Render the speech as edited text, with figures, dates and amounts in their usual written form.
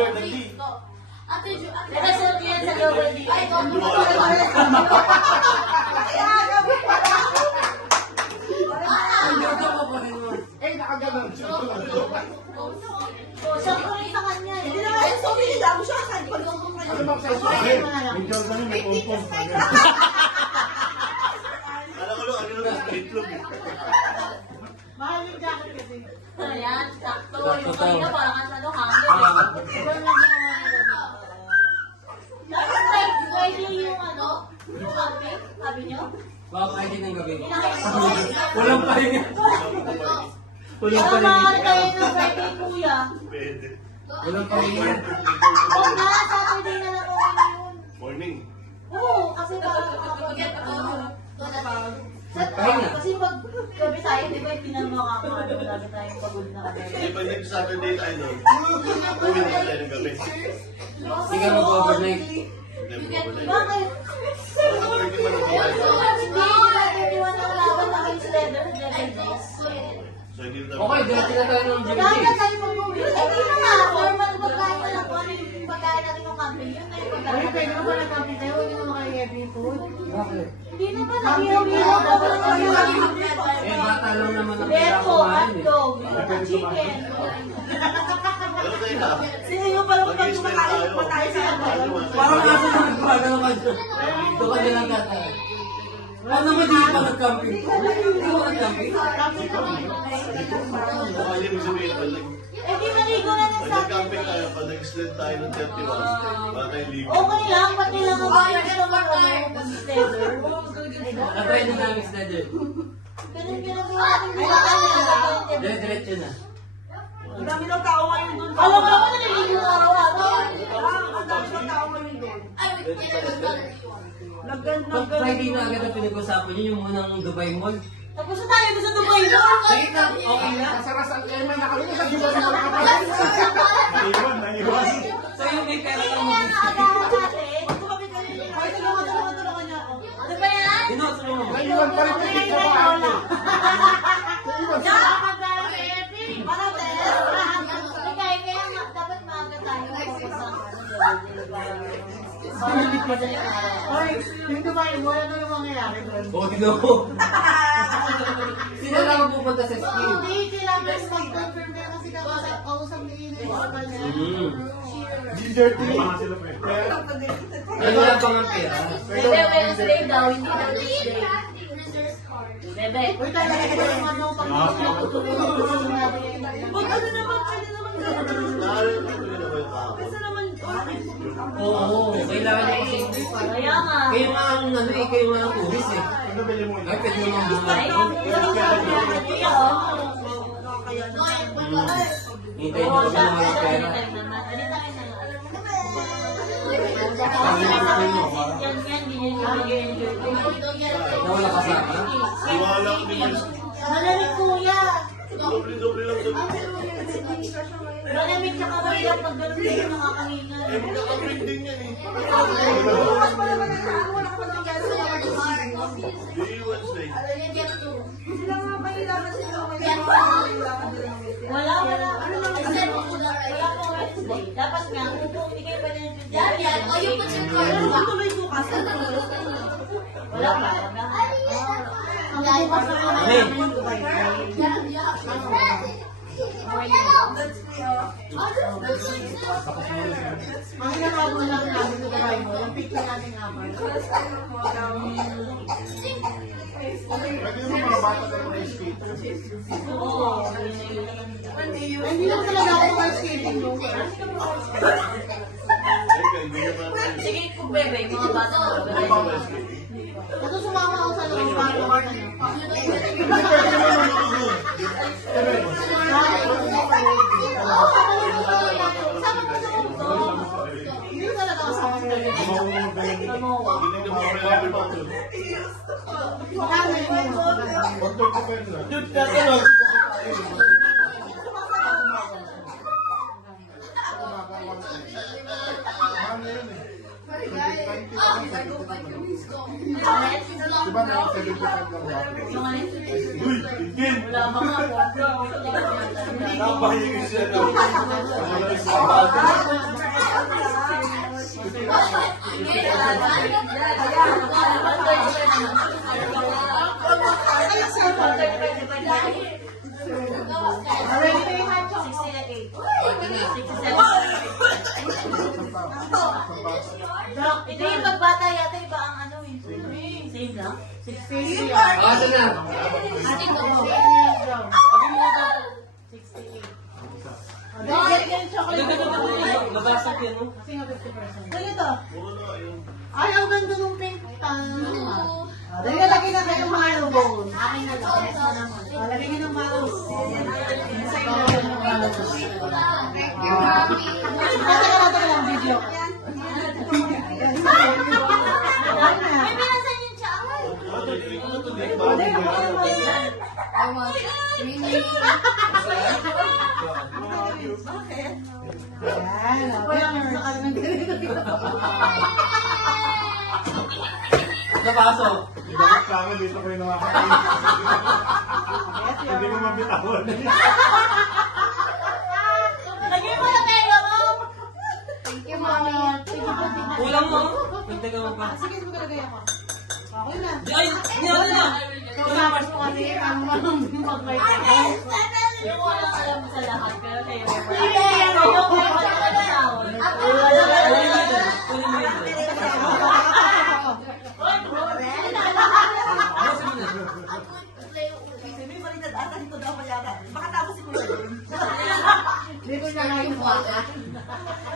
Jordan D. Ate Jo, nakasunod yan sa Global D. Ay, Eh, nakaganon. siya ko rin sa kanya. Hindi naman yung sobi nila mo siya kahit pag-gawin kayo. Ano bang size mo? May Jordan yun, may pompom. Alam ko lang, ano lang, itlog eh. Mahal yung jacket kasi. Ayan, sakto. Yung kanina parang ang ano, hangin. Dapat pwede yung ano, yung camping, sabi niyo? Wow, ID ng gabi. Pinakita Walang pahinga. Walang Tama pahinga. kayo ng Friday, kuya. Pwede. Walang pahinga. Huwag na, Saturday na lang ako yun. Morning. Oo, kasi parang kasi pag gabi tayo, di ba, hindi na makakaano, lagi tayong pagod na kami. Hindi pa nito Saturday tayo doon. Uwi na tayo ng gabi. Hindi ka mag-overnight. Hindi mo ba na Bakit? Pwede mo na kumain. Hindi, nagkakaliwan ng laban na kayo sa leather, So, hindi na Okay, dati na tayo ng Kaya GMT. tayo mag-uwi. Eh, di na nga, normal pagkain na lang kung ano yung pagkain natin ng camping. Yun na yung Ay, pagkain. pwede mo ba nag-camping tayo? Hindi naman kayo heavy food. Bakit? Hindi naman, nag-ihaw-ihaw pa ba tayo? Eh, bata lang naman ang Beko, kailangan kumain eh. hotdog, chicken. Alam tayo na. Sino yung parang pag Mag-i-spend kumakain tayo. pa tayo sa Parang aso na nagbaga naman siya. Ito ka nilang tata. Ano naman hindi pa nag-camping? Hindi mo nag-camping? Baka hindi mo sabihin pa lang. Eh, di maligo na ng Pag nag-camping tayo, pag nag-sled tayo ng 31, baka tayo ligo. Okay lang, pati lang ang bayan ko naman mag-steader. Na-try na namin sa leather. Ganun ginagawa natin dito. Diretso na. Ang dami ng tao ngayon doon. Alam mo, naliligo na araw-araw. Ang dami ng tao ngayon doon. Pag Friday na agad ang pinag-usapan niyo, yung munang Dubai Mall. Tapos na tayo doon sa Dubai mo. Sige na, okay na. Kasarasan kayo man nakalimutan. Di ba na nakapagod? Naiwan. So yung may pera lang mo. Agahan natin. Ay, tulungan niya ako. Ano ba yan? Inoso mo. Naiwan pa rin yung Ay, ikaw. wala. Naiwan Diyan sa... ka mag-ready. Para kaya nga, dapat maaga tayo. Malamig pa din yung araw. Ay, yung Dubai mo, ano yung mangyayari doon? O, tignan ko. Sino lang ang pupunta sa ski? Hindi, kailangan mag-confirm na kasi kausap ni Ina yung kapal niya. Ginger tea. Ano lang pang ang pera? Bebe, Wednesday daw, hindi na Tuesday. Bebe. Uy, talaga ito yung ano, pag-tutulong natin. Huwag ano naman, pwede naman Naalala ko na ba yung kahapon? Kasi naman, Oo, kailangan niya kasi. Kaya nga. Kayo nga ang ano eh, kayo nga ang turis eh. Ano bili mo? Ay, pwede naman Ay, buhay. Hintayin niyo kami ng mga pera. Nawala kasama? Iwala ko din yun. Malamig kuya. Doble-doble lang doon. Malamig tsaka mahirap pag ganun kayo nakakahinga. Eh, magkakabring din yan eh. bukas pa naman ang tao, wala ka pa ng gano'n sa Di Wednesday. Sila nga kailangan sila kailangan nila. Wala. Ano lang kasi wala po Wednesday. Dapat nga, kung hindi kayo pwede ng Tuesday. O yung Tuloy bukas. wala pa. Ang bukas na wala Hey. namin Dubai. Ang ginagawa lang namin sa Dubai mo, yung picture natin apat. Pwede mo mga bata tayo na skate. Oo. Hindi lang talaga ako mag-skating no. Eh, hindi naman. Sige, kung bebe, mga bata na Hindi pa ba skating? Kasi sumama ako sa loob para hindi talaga ako sa Hindi ka makakailangan pa doon. Diba na 75 lang ba? Uy, Ken! wala pa nga po. Napahingi siya daw. Ito yung pagbata yata iba ang ano eh. Same lang? 68. Ah, saan na? Ating ko. 68. Nabasag yan, no? Ganito. Mura na yun. Ay, ang ganda ng pink. Dali na lagay na kayo marble. Akin na lang. Lagay nyo ng marble. Teka lang, video. May pinasan yung siya. Napasok. Bakit sa akin dito ko yung nakakain? Hindi ko mabitawan. Lagyan mo na tayo mo. Kulang mo. Pagdaga mo pa. Sige, magalagay ako. Okay na. Ay, yan na. Tapos mo kasi ang mag-may Yung walang alam sa lahat, pero kayo. Ate, yung walang alam sa lahat.